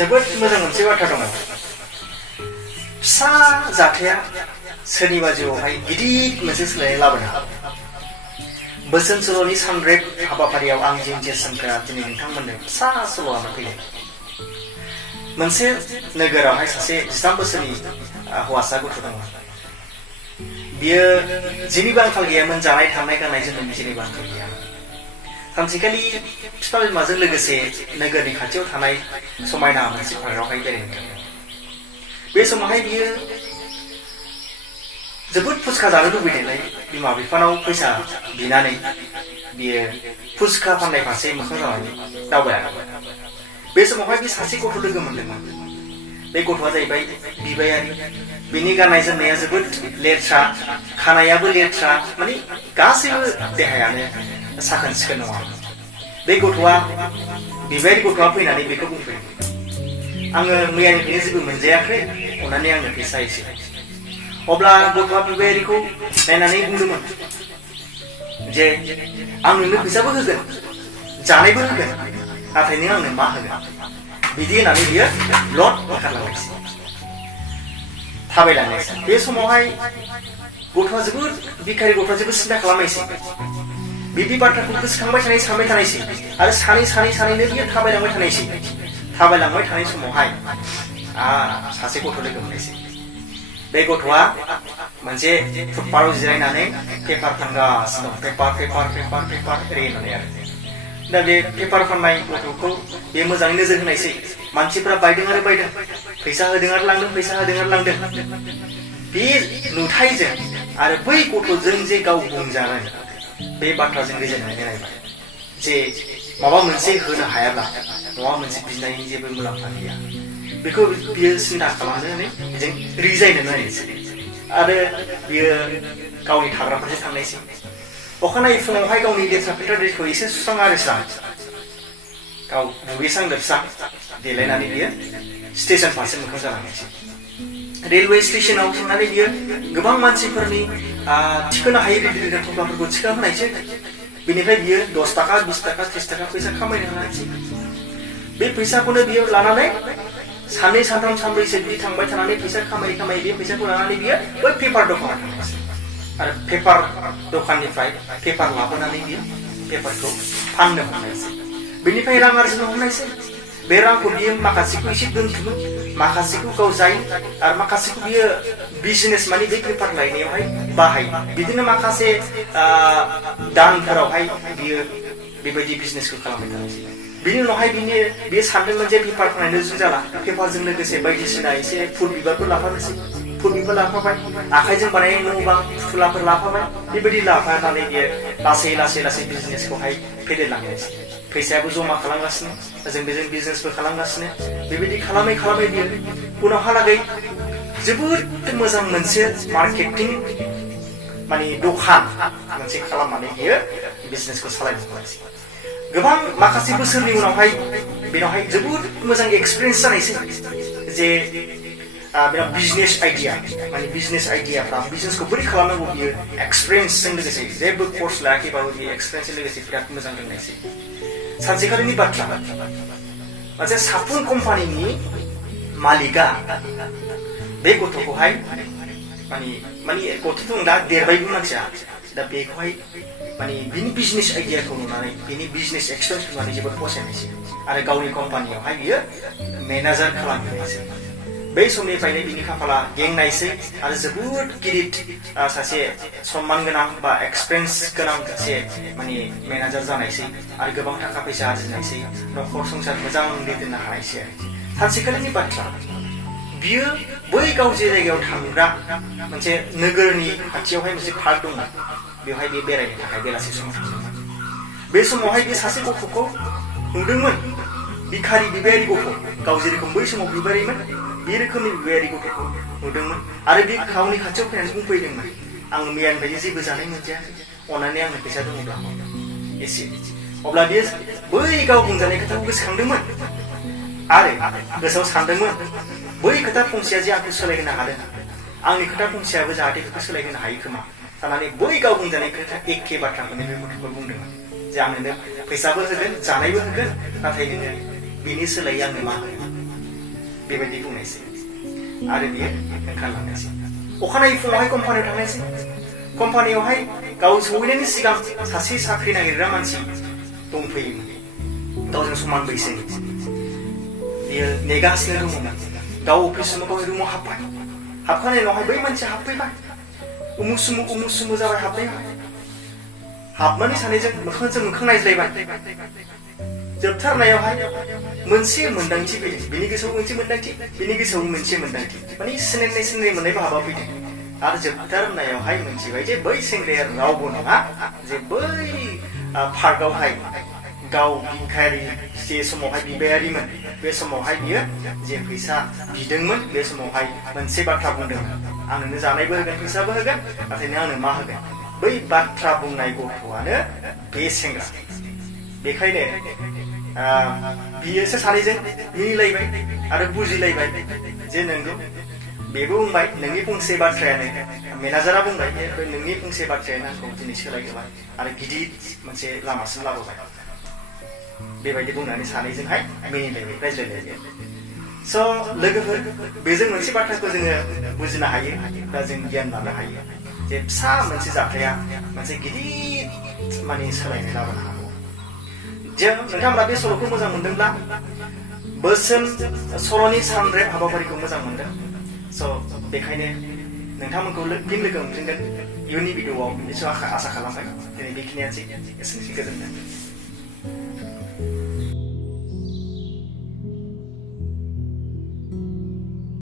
जोबोद मोजां मोनसे बाथ्रा दङ फिसा जाथाया सोरनिबा जिउआवहाय गिदिर मोनसे सोलायनाय लाबोनो हागौ बोसोन सल'नि सानरेब हाबाफारियाव आं जिनजिया सोमखोरा दिनै नोंथांमोननो फिसा सल' लाना फैदों मोनसे नोगोरावहाय सासे 13 बोसोरनि हौवासा गथ' दङ बियो जेनिबो आंखाल गैयामोन जानाय थानाय गाननाय जोमनायनि जेनिबो आंखाल गैयामोन सानसेखालि बिफा बिमाजों लोगोसे नोगोरनि खाथियाव थानाय समायना मोनसे पार्कआवहाय बेरायनो थांदों बे समावहाय बियो जोबोद फुचका जानो लुबैनायलाय बिमा बिफानाव फैसा बिनानै बियो फुचका फाननाय फारसे मोखां जानानै दावबायलांबाय बे समावहाय बे सासे गथ' लोगो मोनदोंमोन बे गथ'आ जाहैबाय बिबायारि बिनि गाननाय जोमनाया जोबोद लेथ्रा खानायाबो लेथ्रा माने गासैबो देहायानो साखोन सिखोन नङा बे गथ'आ बिबायारि गथ'आ फैनानै बेखौ बुंफैदों आङो मैयानिफ्रायनो जेबो मोनजायाखै अननानै आंनो फैसा एसे अब्ला गथ'आ बिबायारिखौ नायनानै बुंदोंमोन जे आं नोंनो फैसाबो होगोन जानायबो होगोन नाथाय नों आंनो मा होगोन बिदि होननानै बियो लद ओंखारलांनायसै थाबायलांनायसै बे समावहाय गथ'आ जोबोद बिखारि गथ'आ जोबोद सिन्था खालामनायसै बिदि बाथ्राखौ गोसोखांबाय थानाय सानबाय थानायसै आरो सानैनो बियो थाबायलांबाय थानायसै थाबायलांबाय थानाय समावहाय सासे गथ' लोगो मोननायसै बे गथ'आ मोनसे फुटपाथआव जिरायनानै पेपार फानगासिनो दं पेपार ओरै होननानै आरो दा बे पेपार फाननाय गथ'खौ बे मोजाङै नोजोर होनायसै मानसिफ्रा बायदों आरो बायदों फैसा होदों आरो लांदों बे नुथायजों आरो बै गथ'जों जे गाव बुंजानाय बे बाथ्राजों गोजोननानै नायबाय जे माबा मोनसे होनो हायाब्ला माबा मोनसे बिनायनि जेबो मुलाम्फा गैया बेखौ बियो सिन्था खालामनानै बेजों रिजायनो नायनोसै आरो बियो गावनि थाग्रा फारसे थांनायसै अखानायै फुङावहाय गावनि लेथ्रा फेथ्रा दैखौ एसे सुस्रां आरिस्रां गाव दुगैस्रां लोबस्रां देलायनानै बियो स्टेशन फारसे मोखां जालांनायसै रेलवे स्टेशनाव थांनानै बियो गोबां मानसिफोरनि थिखोनो हायै गिदिर थफ्लाफोरखौ थिखोना होनायसै बेनिफ्राय बियो 10 थाखा 20 थाखा 30 थाखा फैसा खामायनो हानायसै बे फैसाखौनो बियो लानानै साननै सानथाम सानब्रैसो बिदि थांबाय थानानै फैसा खामायै बे फैसाखौ लानानै बियो बै पेपार दखानाव थांनायसै आरो पेपार दखाननिफ्राय पेपार लाबोनानै बियो पेपारखौ फाननो हमनायसै बेनिफ्राय रां आरजिनो हमनायसै बे रांखौ बियो माखासेखौ एसे दोनथुमो माखासेखौ गाव जायो आरो माखासेखौ बियो बिजनेस माने बे पेपार लायनायावहाय बाहायो बिदिनो माखासे दानफोरावहाय बियो बेबायदि बिजनेसखौ खालामबाय थानायसै बिनि उनावहाय बियो सानदोंमोन जे पेपार फाननायजों जाला पेपारजों लोगोसे बायदिसिना एसे फुल बिबारफोर लाफानोसै फुल बिबार लाफाबाय आखाइजों बानायनाय न' बां फुथुलाफोर लाफाबाय बेबायदि लाफानानै बियो लासै बिजनेसखौहाय फेदेरलांनायसै फैसायाबो जमा खालामगासिनो जों बेजों बिजनेसबो खालामगासिनो बेबायदि खालामै बियो उनावहालागै जोबोद मोजां मोनसे मार्केटिं माने दखान मोनसे खालामनानै बियो बिजनेसखौ सालायनो हमनायसै गोबां माखासे बोसोरनि उनावहाय बेनावहाय जोबोद मोजां एक्सपिरियेन्स जानायसै जे बिराद बिजनेस आइडियाफ्रा बिजनेसखौ बोरै खालामनांगौ बियो एक्सपिरियेन्सजों लोगोसे जेबो कर्स लायाखैबाबो बियो एक्सपिरियेन्सजों लोगोसे बिराद मोजां रोंनायसै सानसेखालिनि बाथ्रा मोनसे साफुन कम्पानिनि मालिका बे गथ'खौहाय माने गथ'थ' दा देरबायबो मानसिया दा बेखौहाय माने बिनि बिजनेस आइडियाखौ नुनानै बिनि बिजनेस एक्सपिरियेन्स नुनानै जोबोद फसायनायसै आरो गावनि कम्पानियावहाय बियो मेनेजार खालामहैनायसै बै समनिफ्रायनो बिनि खाफाला गेंनायसै आरो जोबोद गिदिर सासे सनमान गोनां बा एक्सपिरियेन्स गोनां सासे माने मेनेजार जानायसै आरो गोबां थाखा फैसा आरजिनायसै न'खर संसार मोजां दैदेननो हानायसै आरो सानसेखालिनि बाथ्रा बियो बै गाव जे जायगायाव थांग्रा मोनसे नोगोरनि खाथियावहाय मोनसे पार्क दंमोन बेवहाय बे बेरायनो थाखाय बेलासि समाव थांदोंमोन बे समावहाय बे सासे गथ'खौ नुदोंमोन बिखारि बिबायारि गथ' गाव जेरेखम बै समाव बिबारिमोन बे रोखोमनि बिबायारि गथ'खौ नुदोंमोन आरो बे गावनि खाथियाव फैनानै बुंफैदोंमोन आं मैयानिफ्रायनो जेबो जानाय मोनजायाखै अननानै आंनो फैसा दङब्ला एसे अब्ला बियो बै गाव बुंजानाय खोथाखौ गोसोखांदोंमोन आरो गोसोआव सानदोंमोन बै खोथा फंसेया जे आंखौ सोलायहोनो हादों आंनि खोथा फंसेयाबो जाहाथे बेखौ सोलायहोनो हायो खोमा साननानै बै गाव बुंजानाय खोथा एखे बाथ्राखौनो बे गथ'खौ बुंदोंमोन जे आं नोंनो फैसाबो होगोन जानायबो होगोन नाथाय नोङो बिनि सोलायै आंनो मा होगोन बेबायदि बुंनायसै आरो बियो ओंखारलांनायसै अखानायै फुङावहाय कम्पानियाव थांनायसै कम्पानियावहाय गाव सहैनायनि सिगां सासे साख्रि नागिरग्रा मानसि दंफैयोमोन गावजों समान बैसोनि बियो नेगासिनो दंमोन गाव अफिस समाव गावनि रुमाव हाबबाय हाबखांनायनि उनावहाय बै मानसिया हाबफैबाय उमुसुमु जाबाय हाबनायावहाय हाबनानै सानैजों मोखांजों मोखां नायज्लायबाय जोबथारनायावहाय मोनसे मोन्दांथि फैदों बिनि गोसोआव मोनसे मोन्दांथि बिनि गोसोआव मोनसे मोन्दांथि माने सिनायनाय मोननाय भाबा फैदों आरो जोबथारनायावहाय मोनथिबाय जे बै सेंग्राया रावबो नङा जे बै पार्कआवहाय गाव भिखारि जे समावहाय बिबायारिमोन बे समावहाय बियो जे फैसा बिदोंमोन बे समावहाय मोनसे बाथ्रा बुंदोंमोन आं नोंनो जानायबो होगोन फैसाबो होगोन नाथाय नों आंनो मा होगोन बै बाथ्रा बुंनाय गथ'आनो बे सेंग्रा बेखायनो बियोसो सानैजों मिनिलायबाय आरो बुजिलायबाय जे नोंगौ बेबो बुंबाय नोंनि फंसे बाथ्रायानो मेनेजारा बुंबाय नोंनि फंसे बाथ्रायानो आंखौ दिनै सोलायहोबाय आरो गिदिर मोनसे लामासिम लाबोबाय बेबायदि बुंनानै सानैजोंहाय मिनिलायबाय रायज्लायलायबाय स' लोगोफोर बेजों मोनसे बाथ्राखौ जोङो बुजिनो हायो बा जों गियान लानो हायो जे फिसा मोनसे जाथाया मोनसे गिदिर माने सोलायनाय लाबोनो हागौ जों नोंथांमोना बे सल'खौ मोजां मोनदोंब्ला बोसोन सल'नि सानरेब हाबाफारिखौ मोजां मोनदों स' बेखायनो नोंथांमोनखौ फिन लोगो मोनफिनगोन इयुननि भिडिअ'आव बिदिसो आसा खालामबाय दिनै बेखिनियानोसै एसेनोसै गोजोनथों